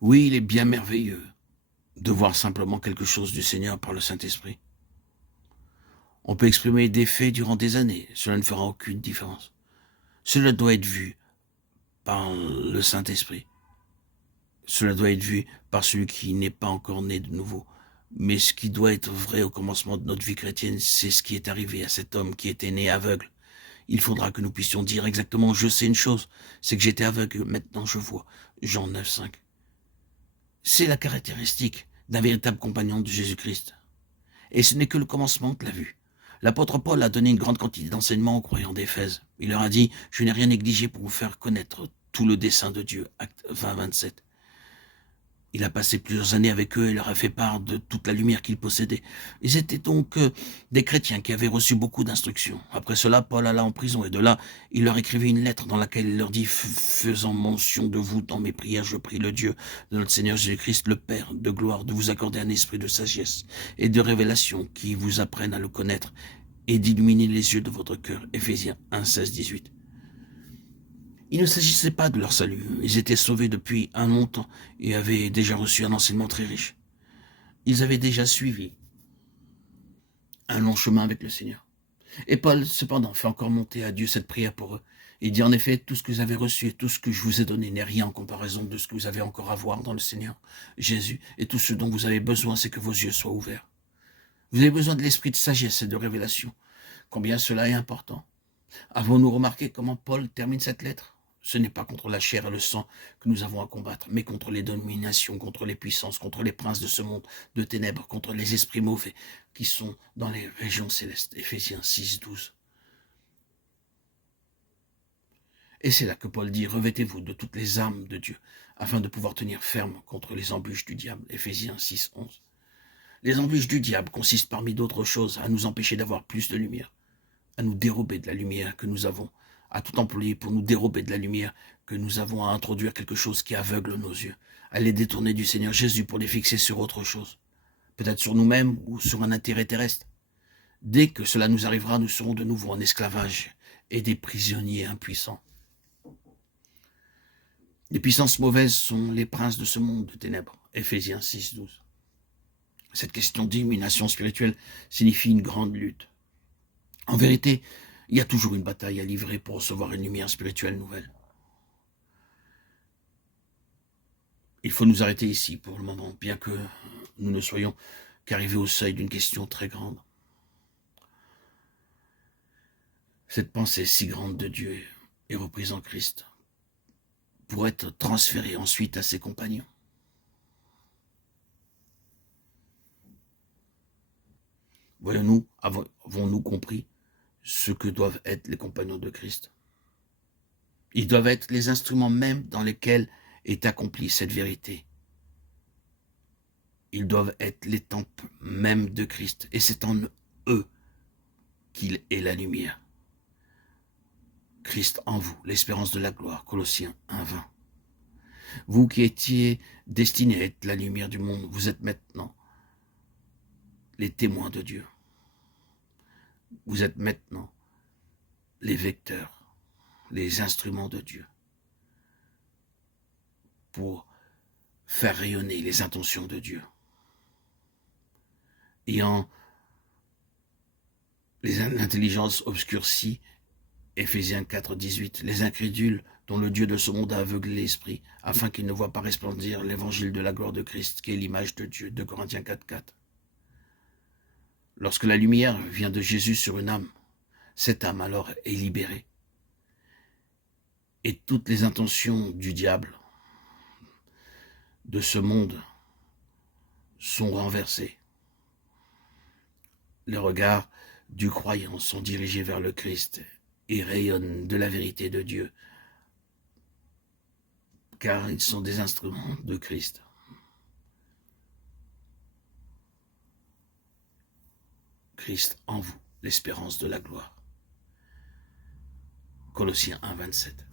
Oui, il est bien merveilleux de voir simplement quelque chose du Seigneur par le Saint-Esprit. On peut exprimer des faits durant des années, cela ne fera aucune différence. Cela doit être vu par le Saint-Esprit. Cela doit être vu par celui qui n'est pas encore né de nouveau. Mais ce qui doit être vrai au commencement de notre vie chrétienne, c'est ce qui est arrivé à cet homme qui était né aveugle. Il faudra que nous puissions dire exactement, je sais une chose, c'est que j'étais aveugle, maintenant je vois. Jean 9, 5. C'est la caractéristique d'un véritable compagnon de Jésus-Christ. Et ce n'est que le commencement de la vue. L'apôtre Paul a donné une grande quantité d'enseignements aux croyants d'Éphèse. Il leur a dit, je n'ai rien négligé pour vous faire connaître tout le dessein de Dieu. Acte 20, 27. Il a passé plusieurs années avec eux et leur a fait part de toute la lumière qu'ils possédaient. Ils étaient donc des chrétiens qui avaient reçu beaucoup d'instructions. Après cela, Paul alla en prison et de là, il leur écrivit une lettre dans laquelle il leur dit, faisant mention de vous dans mes prières, je prie le Dieu de notre Seigneur Jésus-Christ, le Père de gloire, de vous accorder un esprit de sagesse et de révélation qui vous apprenne à le connaître et d'illuminer les yeux de votre cœur. Éphésiens 1, 16, 18. Il ne s'agissait pas de leur salut. Ils étaient sauvés depuis un longtemps et avaient déjà reçu un enseignement très riche. Ils avaient déjà suivi un long chemin avec le Seigneur. Et Paul, cependant, fait encore monter à Dieu cette prière pour eux. Il dit en effet, tout ce que vous avez reçu et tout ce que je vous ai donné n'est rien en comparaison de ce que vous avez encore à voir dans le Seigneur Jésus. Et tout ce dont vous avez besoin, c'est que vos yeux soient ouverts. Vous avez besoin de l'esprit de sagesse et de révélation. Combien cela est important. Avons-nous remarqué comment Paul termine cette lettre? Ce n'est pas contre la chair et le sang que nous avons à combattre, mais contre les dominations, contre les puissances, contre les princes de ce monde de ténèbres, contre les esprits mauvais qui sont dans les régions célestes. Éphésiens 6, 12. Et c'est là que Paul dit, revêtez-vous de toutes les armes de Dieu, afin de pouvoir tenir ferme contre les embûches du diable. Éphésiens 6, 11. Les embûches du diable consistent parmi d'autres choses à nous empêcher d'avoir plus de lumière, à nous dérober de la lumière que nous avons, à tout employer pour nous dérober de la lumière que nous avons, à introduire quelque chose qui aveugle nos yeux, à les détourner du Seigneur Jésus pour les fixer sur autre chose, peut-être sur nous-mêmes ou sur un intérêt terrestre. Dès que cela nous arrivera, nous serons de nouveau en esclavage et des prisonniers impuissants. Les puissances mauvaises sont les princes de ce monde de ténèbres. Éphésiens 6, 12. Cette question d'illumination spirituelle signifie une grande lutte. En vérité, il y a toujours une bataille à livrer pour recevoir une lumière spirituelle nouvelle. Il faut nous arrêter ici pour le moment, bien que nous ne soyons qu'arrivés au seuil d'une question très grande. Cette pensée si grande de Dieu est reprise en Christ pour être transférée ensuite à ses compagnons. Voyons-nous, avons-nous compris ce que doivent être les compagnons de Christ? Ils doivent être les instruments même dans lesquels est accomplie cette vérité. Ils doivent être les temples même de Christ. Et c'est en eux qu'il est la lumière. Christ en vous, l'espérance de la gloire. Colossiens 1, 20. Vous qui étiez destinés à être la lumière du monde, vous êtes maintenant les témoins de Dieu. Vous êtes maintenant les vecteurs, les instruments de Dieu pour faire rayonner les intentions de Dieu. Ayant l'intelligence obscurcie, Éphésiens 4, 18, les incrédules dont le Dieu de ce monde a aveuglé l'esprit, afin qu'ils ne voient pas resplendir l'évangile de la gloire de Christ, qui est l'image de Dieu, 2 Corinthiens 4, 4. Lorsque la lumière vient de Jésus sur une âme, cette âme alors est libérée. Et toutes les intentions du diable, de ce monde, sont renversées. Les regards du croyant sont dirigés vers le Christ et rayonnent de la vérité de Dieu, car ils sont des instruments de Christ. Christ en vous, l'espérance de la gloire. Colossiens 1, 27.